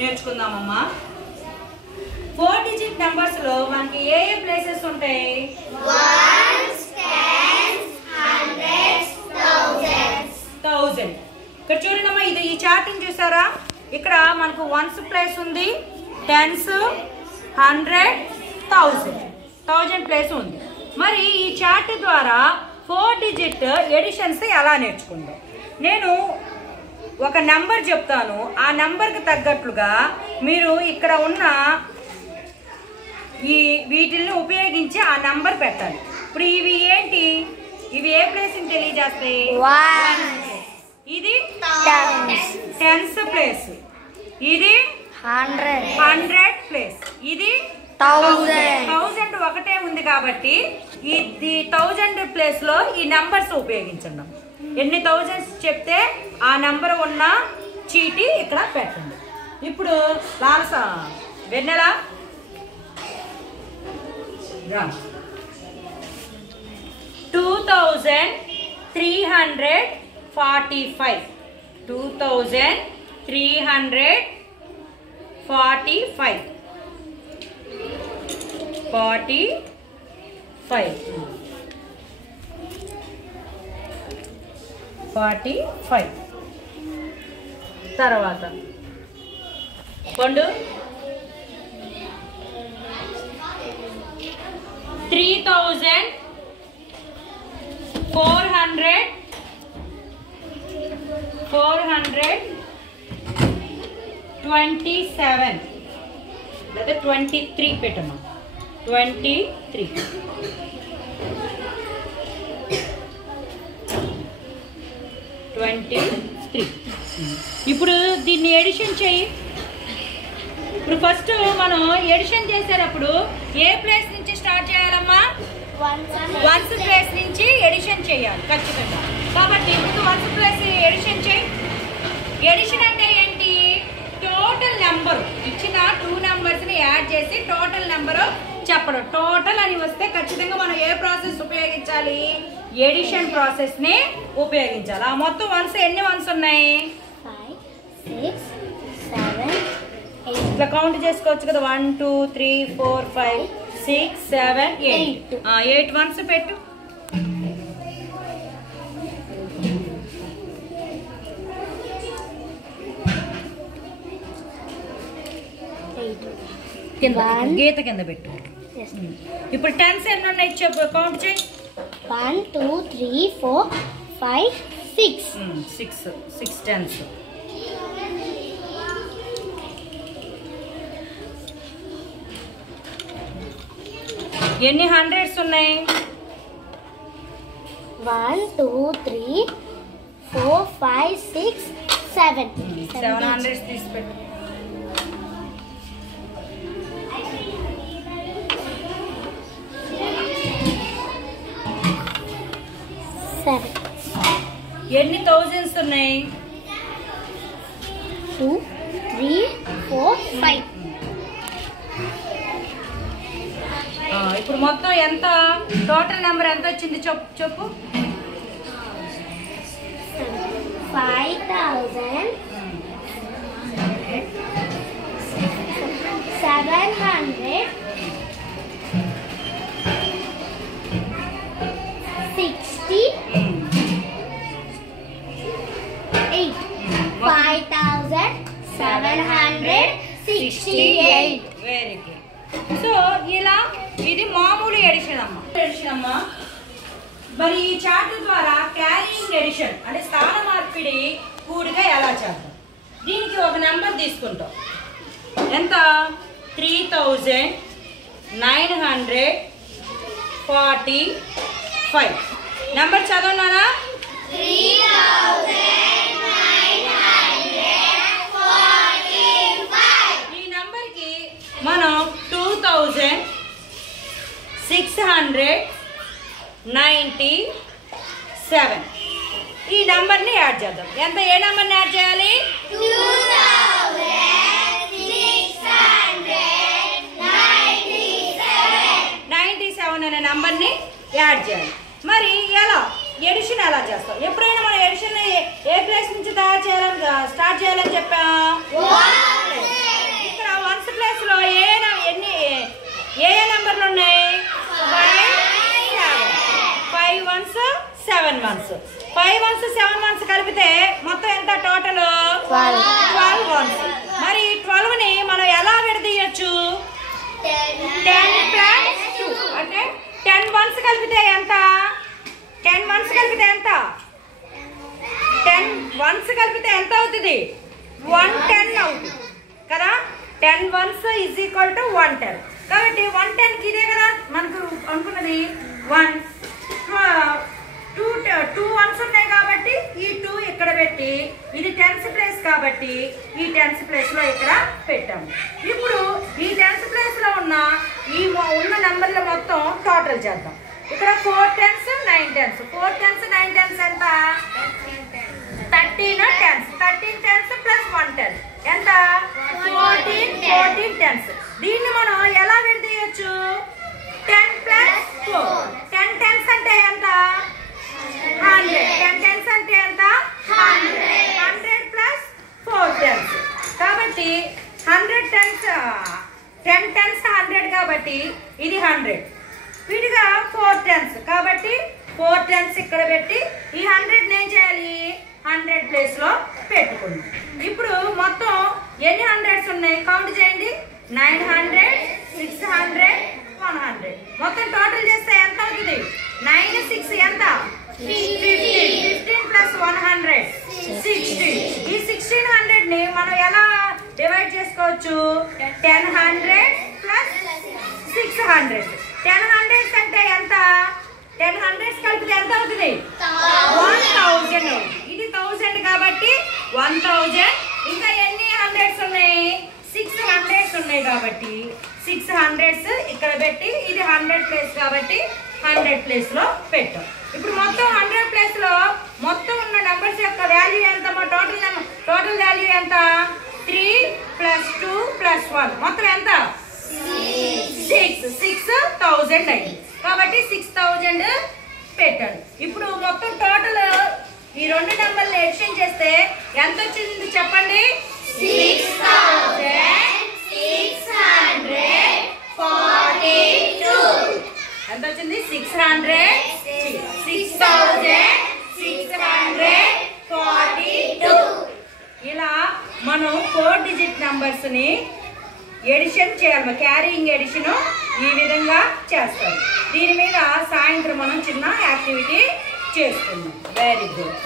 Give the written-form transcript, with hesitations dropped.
నేర్చుకుందామమ్మా. 4 digit numbers లో మనకి ఏ ఏ places ఉంటాయి? ones, tens, hundreds, thousands. 1000. ఇక్కడ చూడండమ్మా, ఇది ఈ చార్ట్ని చూసారా? ఇక్కడ మనకు వన్స్ ప్లేస్ ఉంది, టెన్స్, 100, 1000 ప్లేస్ ఉంది. మరి ఈ చార్ట్ ద్వారా 4 డిజిట్ ఎడిషన్స్ ఎలా నేర్చుకుందాం? నేను ఒక నంబర్ చెప్తాను, ఆ నంబర్కి తగ్గట్లుగా మీరు ఇక్కడ ఉన్న ఈ వీటిల్ని ఉపయోగించి ఆ నంబర్ పెట్టాలి. ఇప్పుడు ఇవి ఏంటి? ఇవి ఏ ప్లేస్ని తెలియజేస్తాయి? ఇది టెన్స్ ప్లేస్, ఇది 100 ప్లేస్, ఇది 1000 ఒకటే ఉంది కాబట్టి ఈ 1000 ప్లేస్ లో ఈ నంబర్స్ ఉపయోగించండి. ఎన్ని థౌజండ్స్ చెప్తే ఆ నంబర్ ఉన్న చీటీ ఇక్కడ పెట్టండి. ఇప్పుడు లాలస వెన్నెల 2345 45 తర్వాత పండు 427 లేదా 23 పెట్టమ్మా. 23 ఇప్పుడు దీన్ని ఎడిషన్ చేయి. ఇప్పుడు ఫస్ట్ మనం ఎడిషన్ చేసేటప్పుడు ఏ ప్లేస్ నుంచి స్టార్ట్ చేయాలమ్మా? వన్స్ ప్లేస్ నుంచి ఎడిషన్ చేయాలి ఖచ్చితంగా. కాబట్టి ఇప్పుడు వన్స్ ప్లేస్ ఎడిషన్ చేయి. ఎడిషన్ అంటే ఏంటి? టోటల్ నెంబరు ఇచ్చిన 2 నెంబర్స్ని యాడ్ చేసి టోటల్ నెంబరు చెప్పడం. టోటల్ అని వస్తే ఖచ్చితంగా మనం ఏ ప్రాసెస్ ఉపయోగించాలి? ఎడిషన్ ప్రాసెస్ ని ఉపయోగించాలి. ఆ మొత్తం వన్స్ ఎన్ని వన్స్ ఉన్నాయి? 5, 6, 7, 8. ఇట్లా కౌంట్ చేసుకోవచ్చు కదా. 1 2 3 4 5 6 7 8. 8 వన్స్ పెట్టు. గీత కింద పెట్టు. ఇప్పుడు టెన్స్ ఎన్ని ఉన్నాయి చెప్పు, కౌంట్ చేయి. 1 2 3 4 5 6. 6 టెన్స్. ఎన్ని హండ్రెడ్స్ ఉన్నాయి? 1 2 3 4 5 6 7. 700 తీసి పెట్టు. 7. ఎన్ని థౌజండ్స్ ఉన్నాయి? 2 3 4 5. ఇప్పుడు మొత్తం ఎంత టోటల్ నెంబర్ ఎంత వచ్చింది చెప్పు. 5760 5768. Very good. సో ఇలా ఇది మామూలు ఎడిషన్ అమ్మా. మరి ఈ చార్ట్ ద్వారా క్యారీయింగ్ ఎడిషన్ అంటే స్థాన మార్పిడి కూడిక ఎలా చేద్దాం? దీనికి ఒక నెంబర్ తీసుకుంటాం. ఎంత? 3945. నెంబర్ చదవనారా? 3945. ఈ నెంబర్కి మనం 2697 ఈ నెంబర్ని యాడ్ చేద్దాం. ఎంత? ఏ నెంబర్ని యాడ్ చేయాలి? 97 అనే నెంబర్ని యాడ్ చేయాలి. మరి ఎలా ఎడిషన్ ఎలా చేస్తాం? ఎప్పుడైనా మనం ఎడిషన్ ఏ ప్లేస్ నుంచి తయారు చేయాలని స్టార్ట్ చేయాలని చెప్పా? 7 months. 5 months 7 months కలిపితే మొత్తం ఎంత టోటల్ 12 months. మరి 12 ని మనం ఎలా విడదీయొచ్చు? 10 plus 2 అంటే 10 months కలిపితే ఎంత? 10 months కలిపితే ఎంత? 10 months కలిపితే ఎంత అవుతుంది? 110 అవుతుంది కదా. 10 months is equal to 110. కాబట్టి 110 కి ఇదే కదా మనకు అనుకున్నది. 2 ones ఉన్నాయి కాబట్టి ఈ 2 ఇక్కడ పెట్టి, ఇది 10th ప్లేస్ కాబట్టి ఈ 10th ప్లేస్ లో ఇక్కడ పెట్టాము. ఇప్పుడు ఈ 10th ప్లేస్ లో ఉన్న నెంబర్ల మొత్తం టోటల్ చేద్దాం. ఇక్కడ 4 10s 9 10s. 4 10s 9 10s ఎంత? 13 10s. 13 10s plus 1 10 ఎంత? 14 10s. దీన్ని మనం ఎలా విడదీయొచ్చు? 10 plus 4. 10 10s అంటే ఎంత? 100. 10 10s అంటే ఎంత? 100. 100 plus 4 10s. కాబట్టి 100 10s 10 10s 100 కాబట్టి ఇది 100. విడిగా 4 10s కాబట్టి 4 10s ఇక్కడ పెట్టి ఈ 100 ఏం చేయాలి? 100 ప్లేస్ లో పెట్టుకున్నాం. ఇప్పుడు మొత్తం ఎన్ని 100s ఉన్నాయి కౌంట్ చేయండి. 900 600 100. మొత్తం టోటల్ చేస్తే ఎంత అవుతుంది? 9 6 ఎంత? 15 ప్లస్ 100 16. ఈ 1600 ని మనం ఎలా డివైడ్ చేసుకోవచ్చు? 1000 ప్లస్ 600. 10 hundreds అంటే ఎంత? 10 hundreds కలిపితే ఎంత అవుతుంది? 1000. ఇది 1000 కాబట్టి 1000. ఇంకా ఎన్ని 100s ఉన్నాయి? 6 100s ఉన్నాయి కాబట్టి 6 100s ఇక్కడ పెట్టి ఇది 100 ప్లేస్ కాబట్టి 100 ప్లేస్ లో పెట్టాం. ఇప్పుడు మొత్తం 100 ప్లేస్ లో మొత్తం ఉన్న నెంబర్స్ యొక్క వాల్యూ ఎంత? టోటల్ వాల్యూ ఎంత? 3 plus 2 plus 1 మొత్తం ఎంత? 6000 అయింది కాబట్టి 6000 పెట్టాను. ఇప్పుడు మొత్తం టోటల్ ఈ రెండు నెంబర్లు ఎడిషన్ చేస్తే ఎంత వచ్చింది చెప్పండి? 6642. ఎంత వచ్చింది? 6642. ఇలా మనం 4 digit నెంబర్స్ ని ఎడిషన్ చేయాలి. క్యారీయింగ్ ఎడిషన్ ఈ విధంగా చేస్తాం. దీని మీద సాయంత్రం మనం చిన్న యాక్టివిటీ చేసుకుందాం. Very good.